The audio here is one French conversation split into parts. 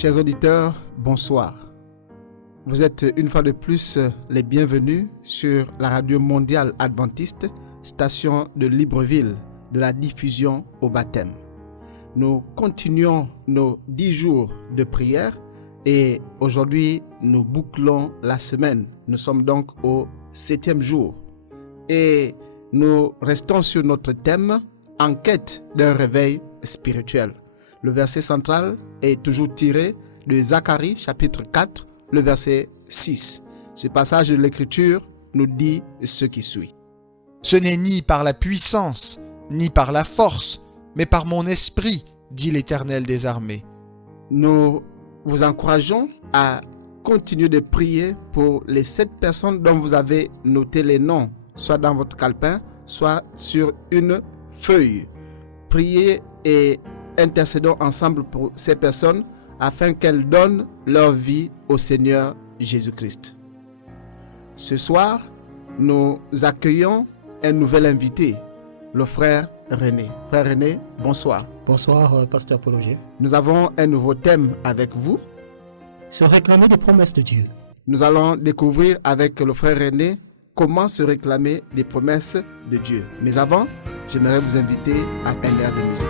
Chers auditeurs, bonsoir. Vous êtes une fois de plus les bienvenus sur la radio mondiale adventiste, station de Libreville, de la diffusion au baptême. Nous continuons nos 10 jours de prière et aujourd'hui nous bouclons la semaine. Nous sommes donc au 7e jour et nous restons sur notre thème « En quête d'un réveil spirituel ». Le verset central est toujours tiré de Zacharie chapitre 4, le verset 6. Ce passage de l'Écriture nous dit ce qui suit. « Ce n'est ni par la puissance, ni par la force, mais par mon esprit, dit l'Éternel des armées. » Nous vous encourageons à continuer de prier pour les 7 personnes dont vous avez noté les noms, soit dans votre calepin, soit sur une feuille. Priez et intercédons ensemble pour ces personnes afin qu'elles donnent leur vie au Seigneur Jésus-Christ. Ce soir, nous accueillons un nouvel invité, le frère René. Frère René, bonsoir. Bonsoir, pasteur Paul Auger. Nous avons un nouveau thème avec vous. Se réclamer des promesses de Dieu. Nous allons découvrir avec le frère René comment se réclamer des promesses de Dieu. Mais avant, j'aimerais vous inviter à un air de musique.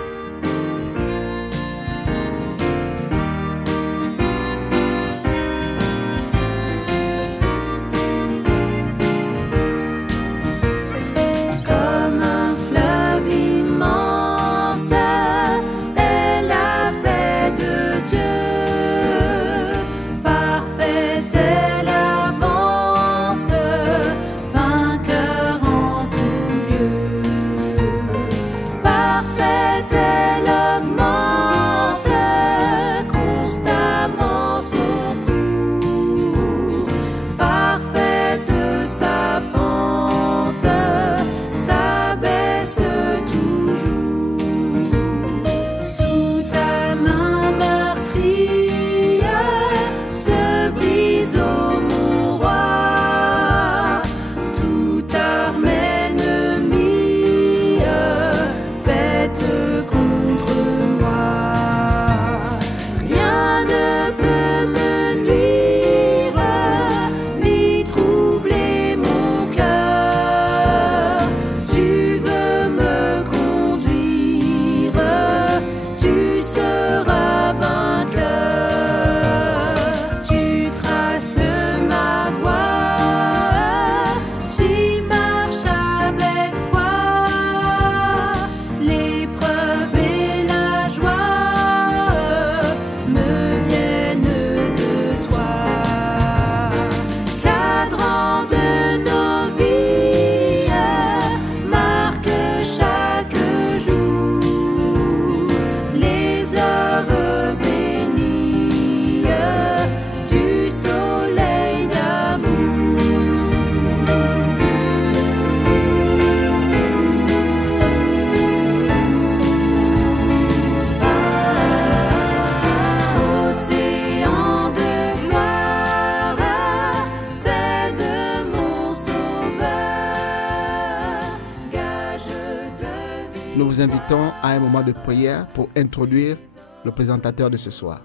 Nous vous invitons à un moment de prière pour introduire le présentateur de ce soir.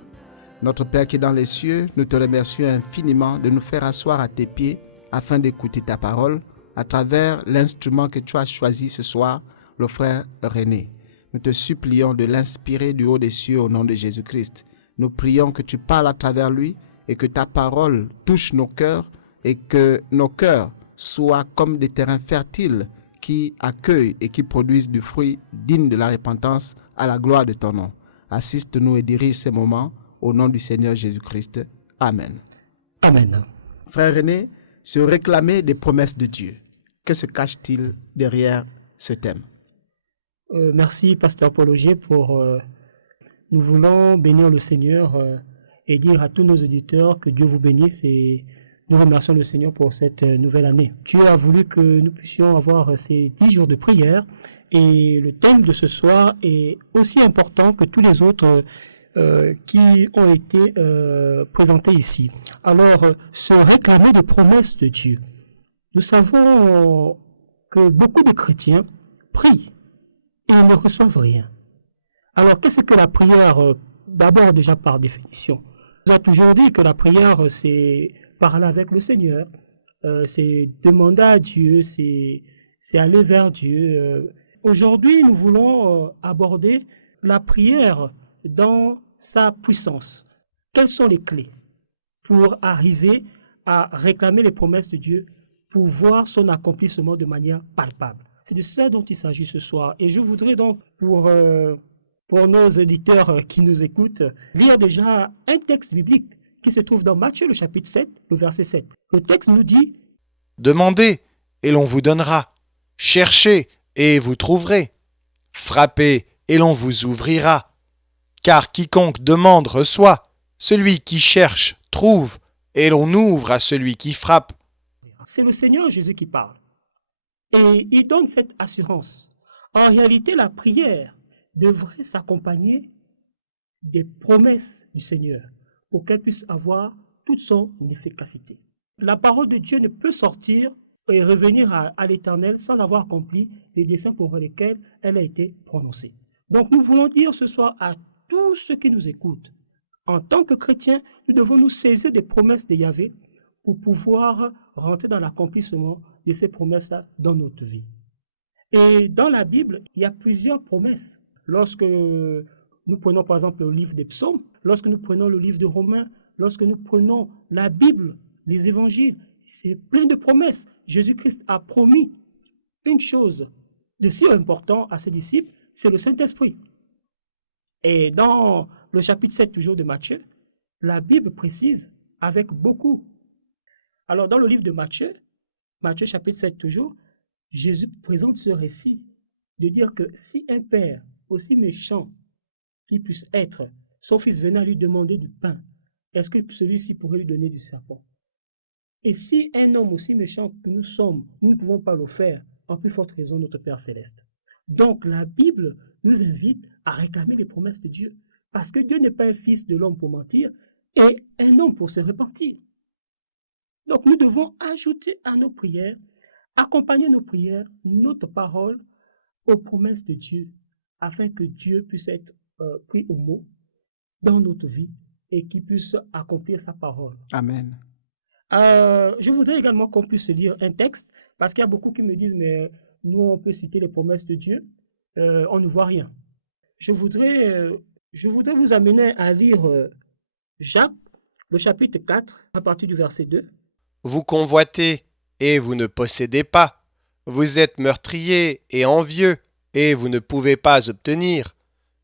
Notre Père qui est dans les cieux, nous te remercions infiniment de nous faire asseoir à tes pieds afin d'écouter ta parole à travers l'instrument que tu as choisi ce soir, le frère René. Nous te supplions de l'inspirer du haut des cieux au nom de Jésus-Christ. Nous prions que tu parles à travers lui et que ta parole touche nos cœurs et que nos cœurs soient comme des terrains fertiles qui accueillent et qui produisent du fruit digne de la repentance à la gloire de ton nom. Assiste-nous et dirige ces moments au nom du Seigneur Jésus-Christ. Amen. Amen. Frère René, se réclamer des promesses de Dieu. Que se cache-t-il derrière ce thème? Merci, pasteur Paul Auger, nous voulons bénir le Seigneur et dire à tous nos auditeurs que Dieu vous bénisse et nous remercions le Seigneur pour cette nouvelle année. Dieu a voulu que nous puissions avoir ces 10 jours de prière et le thème de ce soir est aussi important que tous les autres qui ont été présentés ici. Alors, se réclamer des promesses de Dieu. Nous savons que beaucoup de chrétiens prient et ils ne reçoivent rien. Alors, qu'est-ce que la prière? D'abord, déjà par définition, On a toujours dit que la prière, c'est parler avec le Seigneur, c'est demander à Dieu, c'est aller vers Dieu. Aujourd'hui, nous voulons aborder la prière dans sa puissance. Quelles sont les clés pour arriver à réclamer les promesses de Dieu, pour voir son accomplissement de manière palpable? C'est de ça dont il s'agit ce soir. Et je voudrais donc, pour nos auditeurs qui nous écoutent, lire déjà un texte biblique qui se trouve dans Matthieu, le chapitre 7, le verset 7. Le texte nous dit « Demandez, et l'on vous donnera. Cherchez, et vous trouverez. Frappez, et l'on vous ouvrira. Car quiconque demande reçoit. Celui qui cherche trouve, et l'on ouvre à celui qui frappe. » C'est le Seigneur Jésus qui parle. Et il donne cette assurance. En réalité, la prière devrait s'accompagner des promesses du Seigneur pour qu'elle puisse avoir toute son efficacité. La parole de Dieu ne peut sortir et revenir à l'Éternel sans avoir accompli les desseins pour lesquels elle a été prononcée. Donc nous voulons dire ce soir à tous ceux qui nous écoutent, en tant que chrétiens, nous devons nous saisir des promesses de Yahvé pour pouvoir rentrer dans l'accomplissement de ces promesses-là dans notre vie. Et dans la Bible, il y a plusieurs promesses. Lorsque nous prenons par exemple le livre des psaumes, lorsque nous prenons le livre de Romains, lorsque nous prenons la Bible, les évangiles, c'est plein de promesses. Jésus-Christ a promis une chose de si important à ses disciples, c'est le Saint-Esprit. Et dans le chapitre 7 toujours de Matthieu, la Bible précise avec beaucoup. Alors dans le livre de Matthieu, Matthieu chapitre 7 toujours, Jésus présente ce récit de dire que si un père aussi méchant qu'il puisse être, son fils venait à lui demander du pain, est-ce que celui-ci pourrait lui donner du serpent? Et si un homme aussi méchant que nous sommes, nous ne pouvons pas le faire, en plus forte raison notre Père Céleste. Donc la Bible nous invite à réclamer les promesses de Dieu, parce que Dieu n'est pas un fils de l'homme pour mentir, et un homme pour se repentir. Donc nous devons ajouter à nos prières, accompagner nos prières, notre parole, aux promesses de Dieu, afin que Dieu puisse être pris au mot dans notre vie et qu'il puisse accomplir sa parole. Amen. Je voudrais également qu'on puisse lire un texte, parce qu'il y a beaucoup qui me disent, mais nous, on peut citer les promesses de Dieu, on ne voit rien. Je voudrais vous amener à lire Jacques, le chapitre 4, à partir du verset 2. Vous convoitez, et vous ne possédez pas. Vous êtes meurtrier et envieux, et vous ne pouvez pas obtenir.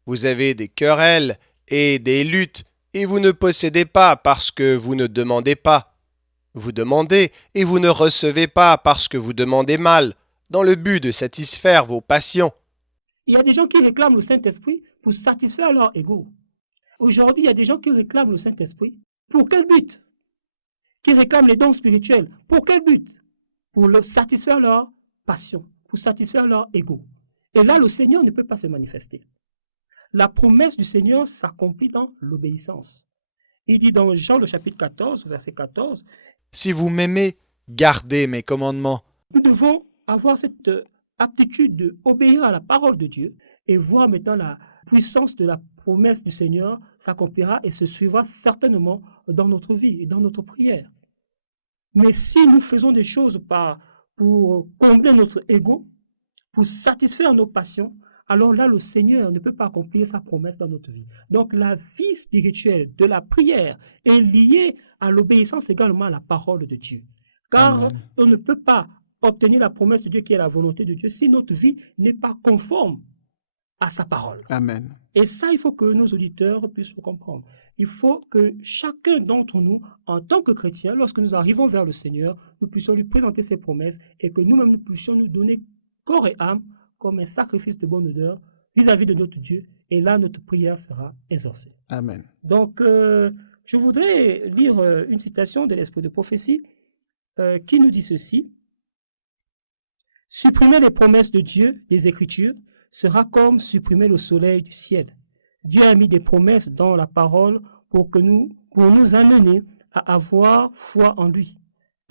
Vous avez des querelles et des luttes, et vous ne possédez pas parce que vous ne demandez pas. Vous demandez, et vous ne recevez pas parce que vous demandez mal, dans le but de satisfaire vos passions. Il y a des gens qui réclament le Saint-Esprit pour satisfaire leur ego. Aujourd'hui, il y a des gens qui réclament le Saint-Esprit. Pour quel but? Qui réclament les dons spirituels. Pour quel but? Pour satisfaire leur passion, pour satisfaire leur ego. Et là, le Seigneur ne peut pas se manifester. La promesse du Seigneur s'accomplit dans l'obéissance. Il dit dans Jean, le chapitre 14, verset 14, « Si vous m'aimez, gardez mes commandements. » Nous devons avoir cette aptitude d'obéir à la parole de Dieu et voir maintenant la puissance de la promesse du Seigneur s'accomplira et se suivra certainement dans notre vie et dans notre prière. Mais si nous faisons des choses pour combler notre ego, pour satisfaire nos passions, alors là, le Seigneur ne peut pas accomplir sa promesse dans notre vie. Donc, la vie spirituelle de la prière est liée à l'obéissance également à la parole de Dieu. Car Amen. On ne peut pas obtenir la promesse de Dieu qui est la volonté de Dieu si notre vie n'est pas conforme à sa parole. Amen. Et ça, il faut que nos auditeurs puissent le comprendre. Il faut que chacun d'entre nous, en tant que chrétiens, lorsque nous arrivons vers le Seigneur, nous puissions lui présenter ses promesses et que nous-mêmes nous puissions nous donner corps et âme comme un sacrifice de bonne odeur vis-à-vis de notre Dieu. Et là, notre prière sera exaucée. Amen. Donc, je voudrais lire une citation de l'Esprit de prophétie qui nous dit ceci. « Supprimer les promesses de Dieu, des Écritures, sera comme supprimer le soleil du ciel. Dieu a mis des promesses dans la parole pour nous amener à avoir foi en lui.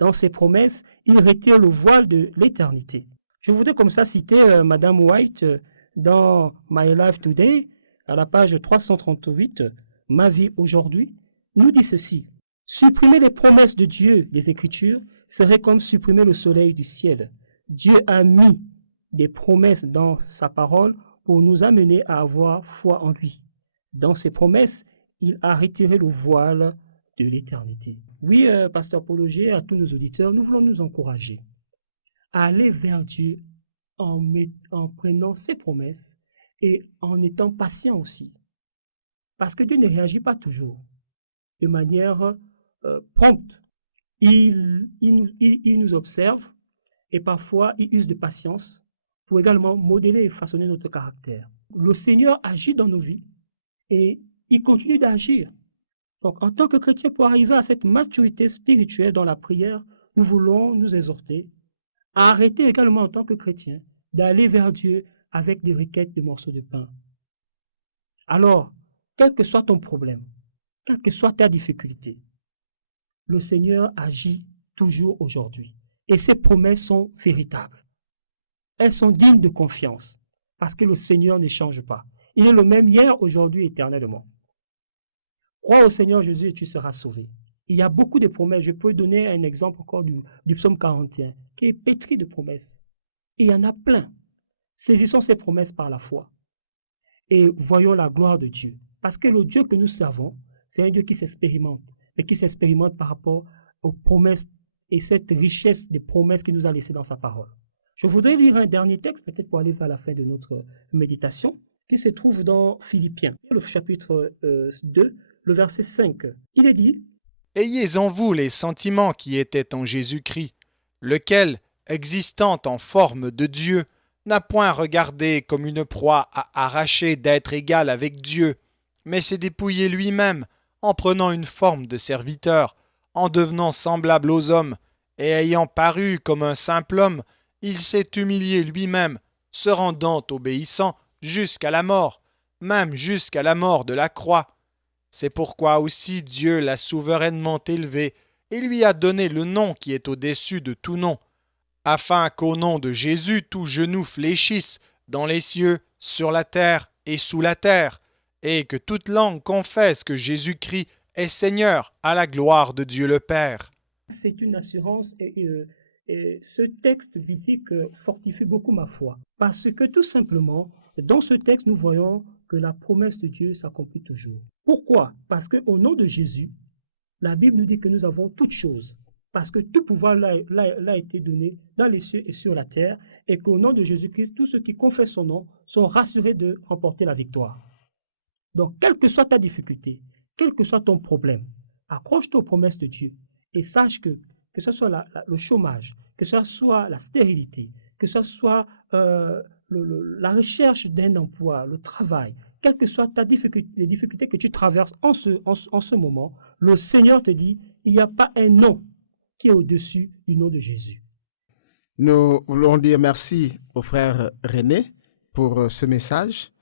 Dans ses promesses, il retire le voile de l'éternité. » Je voudrais comme ça citer Madame White dans My Life Today, à la page 338, Ma vie aujourd'hui. nous dit ceci. Supprimer les promesses de Dieu des Écritures serait comme supprimer le soleil du ciel. Dieu a mis des promesses dans sa parole pour nous amener à avoir foi en lui. Dans ses promesses, il a retiré le voile de l'éternité. Oui, Pasteur Paul Augier, à tous nos auditeurs, nous voulons nous encourager à aller vers Dieu en prenant ses promesses et en étant patient aussi. Parce que Dieu ne réagit pas toujours de manière prompte. Il nous observe et parfois il use de patience pour également modeler et façonner notre caractère. Le Seigneur agit dans nos vies et il continue d'agir. Donc, en tant que chrétien, pour arriver à cette maturité spirituelle dans la prière, nous voulons nous exhorter à arrêter également en tant que chrétien d'aller vers Dieu avec des requêtes de morceaux de pain. Alors, quel que soit ton problème, quelle que soit ta difficulté, le Seigneur agit toujours aujourd'hui. Et ses promesses sont véritables. Elles sont dignes de confiance parce que le Seigneur ne change pas. Il est le même hier, aujourd'hui, éternellement. Crois au Seigneur Jésus et tu seras sauvé. Il y a beaucoup de promesses. Je peux donner un exemple encore du psaume 41 qui est pétri de promesses. Et il y en a plein. Saisissons ces promesses par la foi et voyons la gloire de Dieu. Parce que le Dieu que nous servons, c'est un Dieu qui s'expérimente, mais qui s'expérimente par rapport aux promesses et cette richesse des promesses qu'il nous a laissées dans sa parole. Je voudrais lire un dernier texte, peut-être pour aller vers la fin de notre méditation, qui se trouve dans Philippiens, le chapitre 2, le verset 5. Il est dit « Ayez en vous les sentiments qui étaient en Jésus-Christ, lequel, existant en forme de Dieu, n'a point regardé comme une proie à arracher d'être égal avec Dieu, mais s'est dépouillé lui-même en prenant une forme de serviteur, en devenant semblable aux hommes, et ayant paru comme un simple homme, il s'est humilié lui-même, se rendant obéissant jusqu'à la mort, même jusqu'à la mort de la croix. C'est pourquoi aussi Dieu l'a souverainement élevé et lui a donné le nom qui est au-dessus de tout nom, afin qu'au nom de Jésus tout genou fléchisse dans les cieux, sur la terre et sous la terre, et que toute langue confesse que Jésus-Christ est Seigneur à la gloire de Dieu le Père. » C'est une assurance et ce texte biblique fortifie beaucoup ma foi. Parce que tout simplement, dans ce texte, nous voyons que la promesse de Dieu s'accomplit toujours. Pourquoi? Parce qu'au nom de Jésus, la Bible nous dit que nous avons toutes choses. Parce que tout pouvoir l'a été donné dans les cieux et sur la terre, et qu'au nom de Jésus-Christ, tous ceux qui confessent son nom sont rassurés de remporter la victoire. Donc, quelle que soit ta difficulté, quel que soit ton problème, accroche-toi aux promesses de Dieu et sache que ce soit le chômage, que ce soit la stérilité, que ce soit la recherche d'un emploi, le travail, quelles que soient les difficultés que tu traverses en ce moment, le Seigneur te dit, il n'y a pas un nom qui est au-dessus du nom de Jésus. Nous voulons dire merci au frère René pour ce message,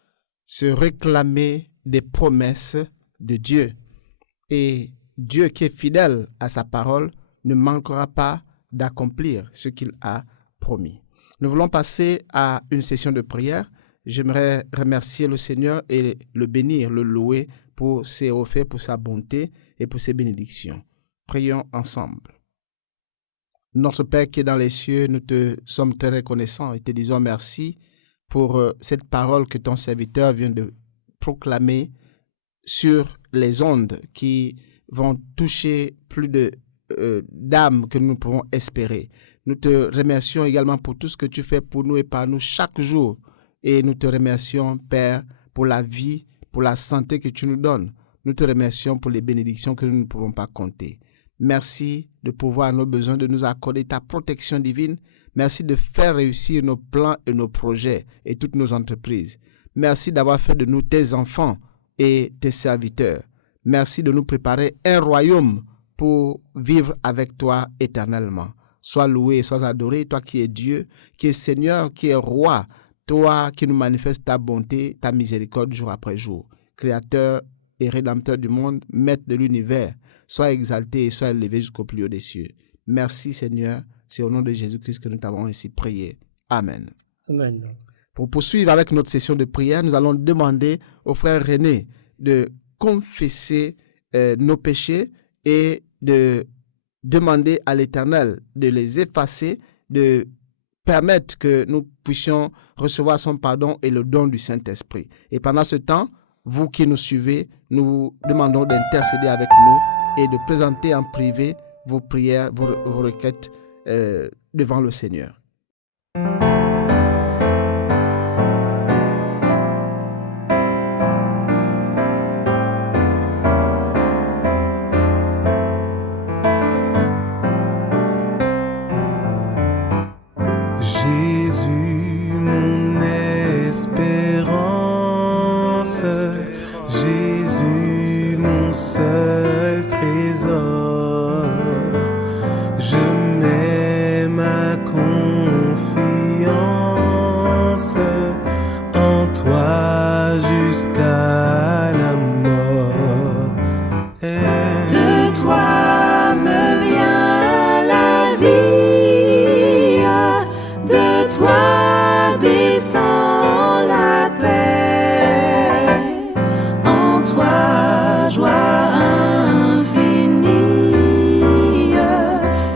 se réclamer des promesses de Dieu. Et Dieu qui est fidèle à sa parole ne manquera pas d'accomplir ce qu'il a promis. Nous voulons passer à une session de prière. J'aimerais remercier le Seigneur et le bénir, le louer pour ses refaits, pour sa bonté et pour ses bénédictions. Prions ensemble. Notre Père qui est dans les cieux, nous te sommes très reconnaissants et te disons merci pour cette parole que ton serviteur vient de proclamer sur les ondes qui vont toucher plus d'âmes que nous pouvons espérer. Nous te remercions également pour tout ce que tu fais pour nous et par nous chaque jour. Et nous te remercions, Père, pour la vie, pour la santé que tu nous donnes. Nous te remercions pour les bénédictions que nous ne pouvons pas compter. Merci de pouvoir nos besoins, de nous accorder ta protection divine. Merci de faire réussir nos plans et nos projets et toutes nos entreprises. Merci d'avoir fait de nous tes enfants et tes serviteurs. Merci de nous préparer un royaume pour vivre avec toi éternellement. Sois loué, sois adoré, toi qui es Dieu, qui es Seigneur, qui es Roi, toi qui nous manifestes ta bonté, ta miséricorde jour après jour. Créateur et Rédempteur du monde, Maître de l'univers, sois exalté et sois élevé jusqu'au plus haut des cieux. Merci Seigneur, c'est au nom de Jésus-Christ que nous t'avons ainsi prié. Amen. Amen. Pour poursuivre avec notre session de prière, nous allons demander au frère René de confesser nos péchés et de demander à l'Éternel de les effacer, de permettre que nous puissions recevoir son pardon et le don du Saint-Esprit. Et pendant ce temps, vous qui nous suivez, nous demandons d'intercéder avec nous et de présenter en privé vos prières, vos requêtes devant le Seigneur. Jésus, mon espérance, Jésus, mon seul trésor, je mets ma confiance en toi jusqu'à la mort. De toi me vient la vie, de toi descend la paix, en toi joie infinie,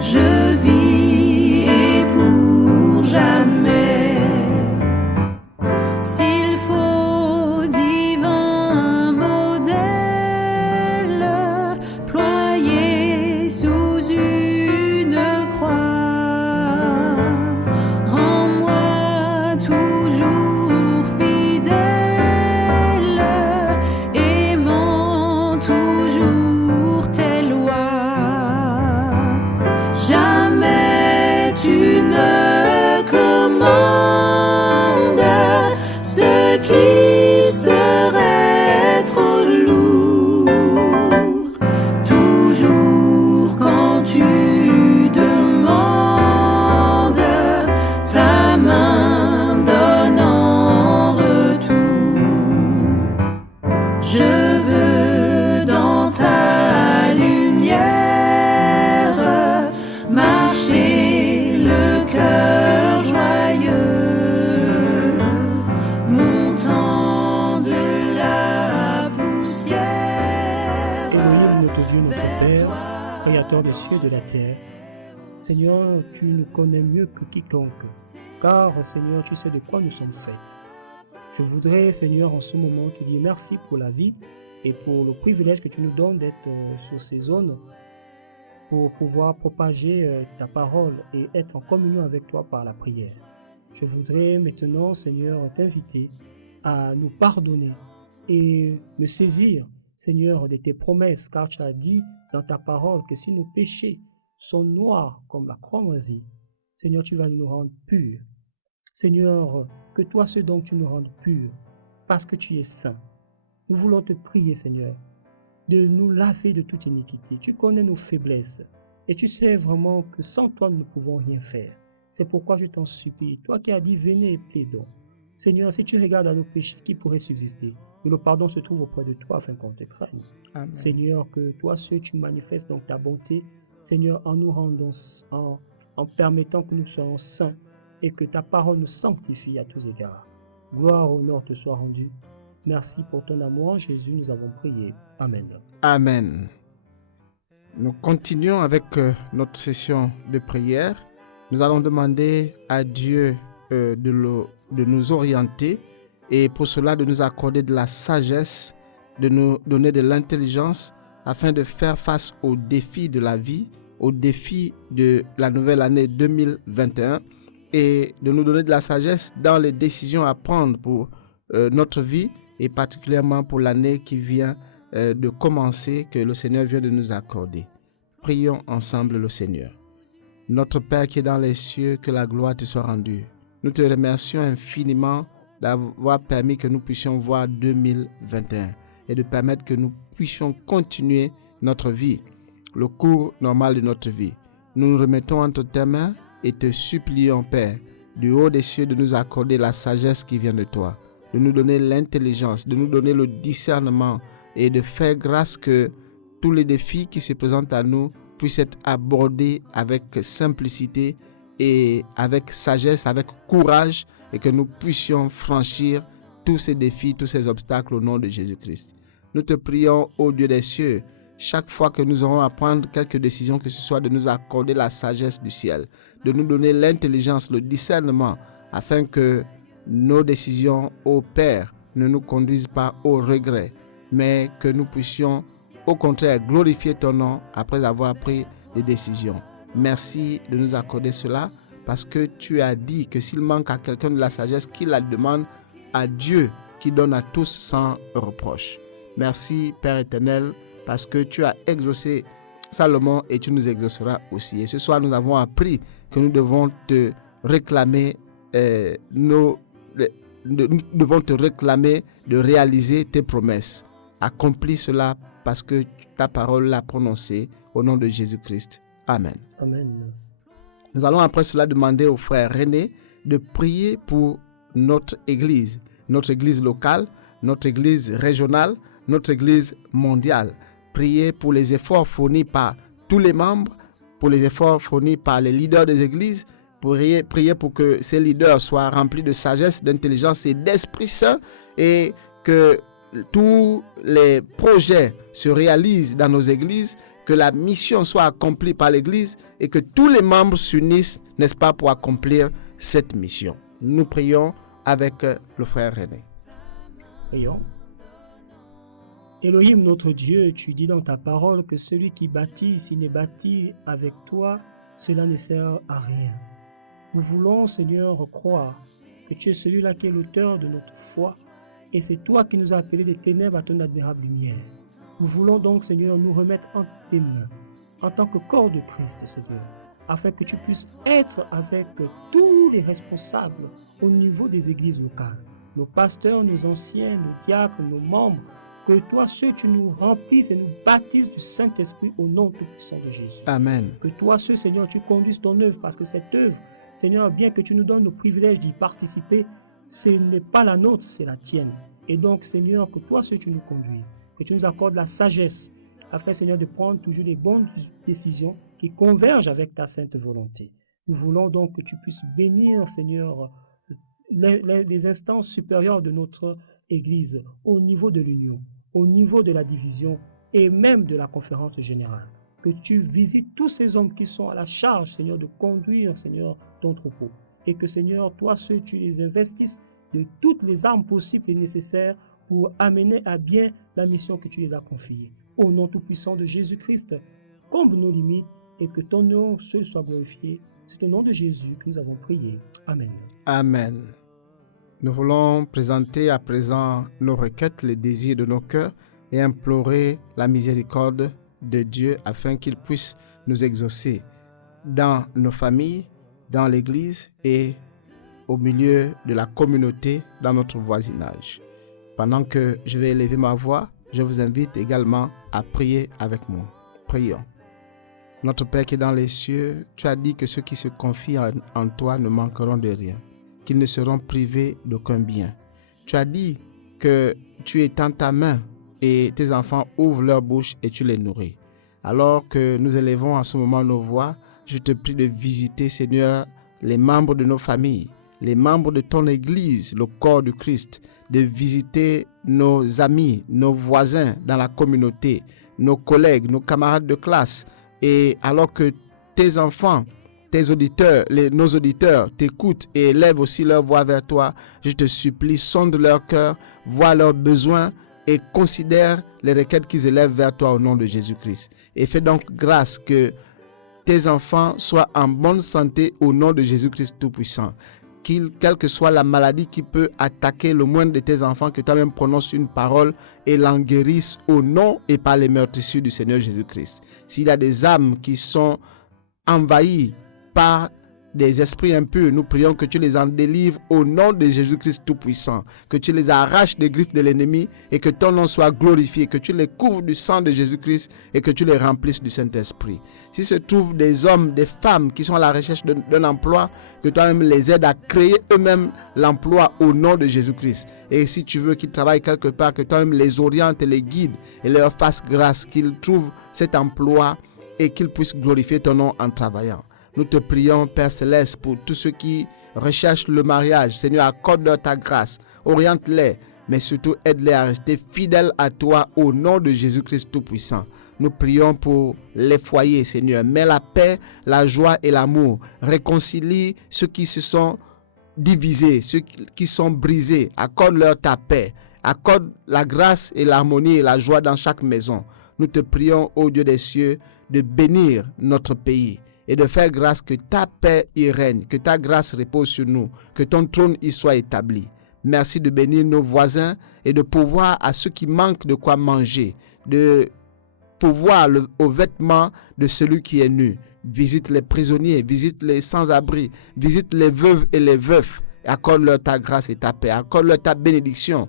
je vis et pour jamais. S'il faut divin modèle ployé sous une croix, rends-moi toujours fidèle, aimant toujours tes lois. Jamais tu ne commandes ce qui serait trop lourd. Toujours quand tu demandes, ta main donne en retour. Je veux dans ta lumière marcher le cœur joyeux, montant de la poussière. Éloignez notre Dieu, notre vers Père, toi. Créateur des cieux et de la terre. Seigneur, tu nous connais mieux que quiconque, car Seigneur, tu sais de quoi nous sommes faits. Je voudrais, Seigneur, en ce moment te dire merci pour la vie et pour le privilège que tu nous donnes d'être sur ces zones pour pouvoir propager ta parole et être en communion avec toi par la prière. Je voudrais maintenant, Seigneur, t'inviter à nous pardonner et me saisir, Seigneur, de tes promesses, car tu as dit dans ta parole que si nos péchés sont noirs comme la cramoisie, Seigneur, tu vas nous rendre purs. Seigneur, que toi seul donc tu nous rendes purs, parce que tu es saint. Nous voulons te prier, Seigneur, de nous laver de toute iniquité. Tu connais nos faiblesses et tu sais vraiment que sans toi nous ne pouvons rien faire. C'est pourquoi je t'en supplie, toi qui as dit venez et plaidons. Seigneur, si tu regardes à nos péchés, qui pourrait subsister? Que le pardon se trouve auprès de toi afin qu'on te craigne. Amen. Seigneur, que toi seul tu manifestes donc ta bonté, Seigneur, en nous rendant, en permettant que nous soyons saints et que ta parole nous sanctifie à tous égards. Gloire au honneur te soit rendue. Merci pour ton amour, Jésus, nous avons prié. Amen. Amen. Nous continuons avec notre session de prière. Nous allons demander à Dieu de nous orienter et pour cela de nous accorder de la sagesse, de nous donner de l'intelligence afin de faire face aux défis de la vie, aux défis de la nouvelle année 2021 et de nous donner de la sagesse dans les décisions à prendre pour notre vie et particulièrement pour l'année qui vient de commencer, que le Seigneur vient de nous accorder. Prions ensemble le Seigneur. Notre Père qui est dans les cieux, que la gloire te soit rendue. Nous te remercions infiniment d'avoir permis que nous puissions voir 2021 et de permettre que nous puissions continuer notre vie, le cours normal de notre vie. Nous nous remettons entre tes mains et te supplions, Père, du haut des cieux, de nous accorder la sagesse qui vient de toi, de nous donner l'intelligence, de nous donner le discernement et de faire grâce que tous les défis qui se présentent à nous puissent être abordés avec simplicité et avec sagesse, avec courage, et que nous puissions franchir tous ces défis, tous ces obstacles au nom de Jésus-Christ. Nous te prions, ô Dieu des cieux, chaque fois que nous aurons à prendre quelques décisions, que ce soit de nous accorder la sagesse du ciel, de nous donner l'intelligence, le discernement, afin que nos décisions, ô Père, ne nous conduisent pas au regret, mais que nous puissions au contraire glorifier ton nom après avoir pris des décisions. Merci de nous accorder cela, parce que tu as dit que s'il manque à quelqu'un de la sagesse, qu'il la demande à Dieu qui donne à tous sans reproche. Merci Père éternel, parce que tu as exaucé Salomon et tu nous exauceras aussi. Et ce soir, nous avons appris que nous devons te réclamer nous devons te réclamer de réaliser tes promesses. Accomplis cela parce que ta parole l'a prononcée au nom de Jésus-Christ. Amen. Amen. Nous allons après cela demander au frère René de prier pour notre église locale, notre église régionale, notre église mondiale. Prier pour les efforts fournis par tous les membres, pour les efforts fournis par les leaders des églises. Prier pour que ces leaders soient remplis de sagesse, d'intelligence et d'Esprit Saint, et que tous les projets se réalisent dans nos églises, que la mission soit accomplie par l'église et que tous les membres s'unissent, n'est-ce pas, pour accomplir cette mission. Nous prions avec le frère René. Prions. Elohim, notre Dieu, tu dis dans ta parole que celui qui bâtit, s'il n'est bâti avec toi, cela ne sert à rien. Nous voulons, Seigneur, croire que tu es celui-là qui est l'auteur de notre foi et c'est toi qui nous as appelés des ténèbres à ton admirable lumière. Nous voulons donc, Seigneur, nous remettre en tes mains en tant que corps de Christ, Seigneur, afin que tu puisses être avec tous les responsables au niveau des églises locales, nos pasteurs, nos anciens, nos diacres, nos membres, que toi, ceux, tu nous remplisses et nous baptises du Saint-Esprit au nom tout-puissant de Jésus. Amen. Que toi, ceux, Seigneur, tu conduises ton œuvre parce que cette œuvre, Seigneur, bien que tu nous donnes le privilège d'y participer, ce n'est pas la nôtre, c'est la tienne. Et donc, Seigneur, que toi, ceux, tu nous conduises, que tu nous accordes la sagesse, afin, Seigneur, de prendre toujours les bonnes décisions qui convergent avec ta sainte volonté. Nous voulons donc que tu puisses bénir, Seigneur, les instances supérieures de notre Église, au niveau de l'union, au niveau de la division et même de la conférence générale. Que tu visites tous ces hommes qui sont à la charge, Seigneur, de conduire, Seigneur, ton troupeau. Et que, Seigneur, toi, ceux, tu les investisses de toutes les armes possibles et nécessaires pour amener à bien la mission que tu les as confiée. Au nom tout-puissant de Jésus-Christ, comble nos limites et que ton nom seul soit glorifié. C'est au nom de Jésus que nous avons prié. Amen. Amen. Nous voulons présenter à présent nos requêtes, les désirs de nos cœurs et implorer la miséricorde de Dieu afin qu'il puisse nous exaucer dans nos familles, dans l'église et au milieu de la communauté, dans notre voisinage. Pendant que je vais élever ma voix, je vous invite également à prier avec moi. Prions. Notre Père qui est dans les cieux, tu as dit que ceux qui se confient en toi ne manqueront de rien, qu'ils ne seront privés d'aucun bien. Tu as dit que tu étends ta main et tes enfants ouvrent leur bouche et tu les nourris. Alors que nous élevons en ce moment nos voix, je te prie de visiter, Seigneur, les membres de nos familles, les membres de ton Église, le corps du Christ, de visiter nos amis, nos voisins dans la communauté, nos collègues, nos camarades de classe. Et alors que tes enfants, tes auditeurs, nos auditeurs t'écoutent et élèvent aussi leur voix vers toi, je te supplie, sonde leur cœur, vois leurs besoins et considère les requêtes qu'ils élèvent vers toi au nom de Jésus-Christ. Et fais donc grâce que tes enfants soient en bonne santé au nom de Jésus-Christ Tout-Puissant. Quelle que soit la maladie qui peut attaquer le moindre de tes enfants, que toi-même prononces une parole et l'en guérisse au nom et par les meurtrissures du Seigneur Jésus-Christ. S'il y a des âmes qui sont envahies par des esprits impurs, nous prions que tu les en délivres au nom de Jésus-Christ Tout-Puissant, que tu les arraches des griffes de l'ennemi et que ton nom soit glorifié, que tu les couvres du sang de Jésus-Christ et que tu les remplisses du Saint-Esprit. Si se trouvent des hommes, des femmes qui sont à la recherche d'un emploi, que toi-même les aides à créer eux-mêmes l'emploi au nom de Jésus-Christ. Et si tu veux qu'ils travaillent quelque part, que toi-même les orientes et les guides et leur fasses grâce, qu'ils trouvent cet emploi et qu'ils puissent glorifier ton nom en travaillant. Nous te prions, Père Céleste, pour tous ceux qui recherchent le mariage. Seigneur, accorde-leur ta grâce, oriente-les, mais surtout aide-les à rester fidèles à toi au nom de Jésus-Christ Tout-Puissant. Nous prions pour les foyers, Seigneur. Mets la paix, la joie et l'amour. Réconcilie ceux qui se sont divisés, ceux qui sont brisés. Accorde-leur ta paix. Accorde la grâce et l'harmonie et la joie dans chaque maison. Nous te prions, ô Dieu des cieux, de bénir notre pays et de faire grâce que ta paix y règne, que ta grâce repose sur nous, que ton trône y soit établi. Merci de bénir nos voisins et de pourvoir à ceux qui manquent de quoi manger, de pourvoir aux vêtements de celui qui est nu. Visite les prisonniers, visite les sans-abri, visite les veuves et les veufs. Accorde-leur ta grâce et ta paix, accorde-leur ta bénédiction.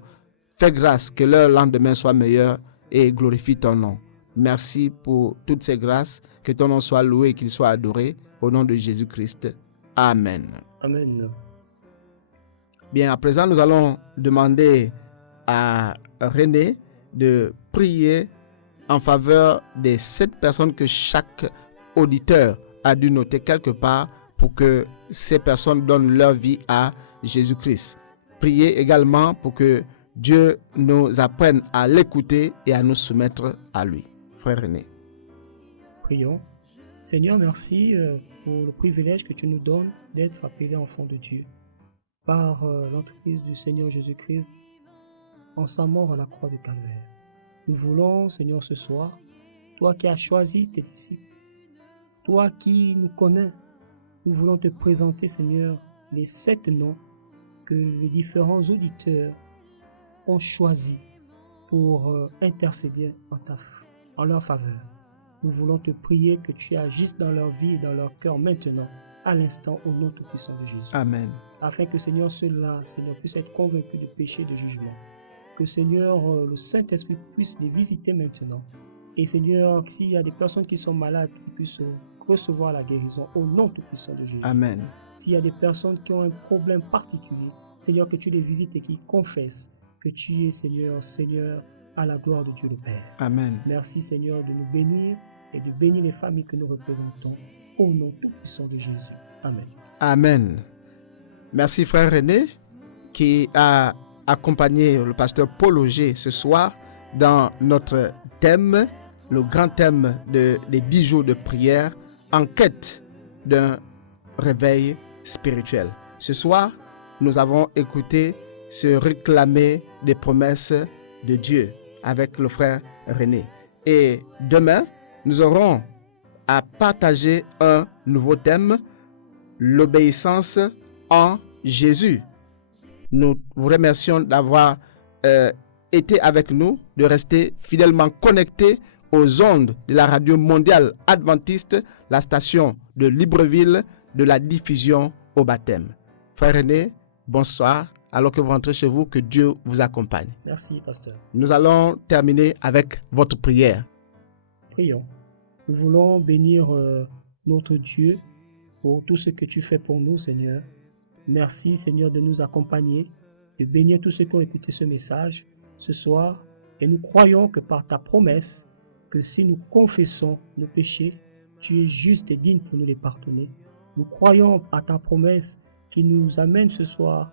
Fais grâce, que leur lendemain soit meilleur et glorifie ton nom. Merci pour toutes ces grâces, que ton nom soit loué et qu'il soit adoré. Au nom de Jésus-Christ. Amen. Amen. Bien, à présent, nous allons demander à René de prier en faveur des 7 personnes que chaque auditeur a dû noter quelque part pour que ces personnes donnent leur vie à Jésus-Christ. Priez également pour que Dieu nous apprenne à l'écouter et à nous soumettre à lui. Frère René. Prions. Seigneur, merci pour le privilège que tu nous donnes d'être appelés enfants de Dieu par l'entreprise du Seigneur Jésus-Christ en sa mort à la croix du Calvaire. Nous voulons, Seigneur, ce soir, toi qui as choisi tes disciples, toi qui nous connais, nous voulons te présenter, Seigneur, les 7 noms que les différents auditeurs ont choisis pour intercéder en leur faveur. Nous voulons te prier que tu agisses dans leur vie et dans leur cœur maintenant, à l'instant, au nom tout-puissant de Jésus. Amen. Afin que, Seigneur, ceux-là, Seigneur, puissent être convaincus de péché et de jugement. Que, Seigneur, le Saint-Esprit puisse les visiter maintenant. Et, Seigneur, s'il y a des personnes qui sont malades, qu'ils puissent recevoir la guérison au nom tout-puissant de Jésus. Amen. S'il y a des personnes qui ont un problème particulier, Seigneur, que tu les visites et qu'ils confessent que tu es, Seigneur, Seigneur, à la gloire de Dieu le Père. Amen. Merci, Seigneur, de nous bénir et de bénir les familles que nous représentons au nom tout-puissant de Jésus. Amen. Amen. Merci, frère René, qui a accompagné le pasteur Paul Auger ce soir dans notre thème, le grand thème des 10 jours de prière, en quête d'un réveil spirituel. Ce soir, nous avons écouté se réclamer des promesses de Dieu avec le frère René. Et demain, nous aurons à partager un nouveau thème, l'obéissance en Jésus. Nous vous remercions d'avoir été avec nous, de rester fidèlement connectés aux ondes de la radio mondiale adventiste, la station de Libreville, de la diffusion au baptême. Frère René, bonsoir. Alors que vous rentrez chez vous, que Dieu vous accompagne. Merci, pasteur. Nous allons terminer avec votre prière. Prions. Nous voulons bénir notre Dieu pour tout ce que tu fais pour nous, Seigneur. Merci, Seigneur, de nous accompagner, de bénir tous ceux qui ont écouté ce message ce soir. Et nous croyons que par ta promesse, que si nous confessons nos péchés, tu es juste et digne pour nous les pardonner. Nous croyons à ta promesse qui nous amène ce soir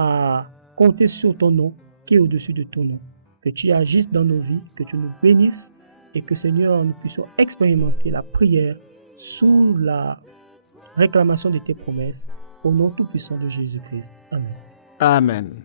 à compter sur ton nom qui est au-dessus de ton nom. Que tu agisses dans nos vies, que tu nous bénisses et que, Seigneur, nous puissions expérimenter la prière sous la réclamation de tes promesses au nom tout-puissant de Jésus-Christ. Amen. Amen.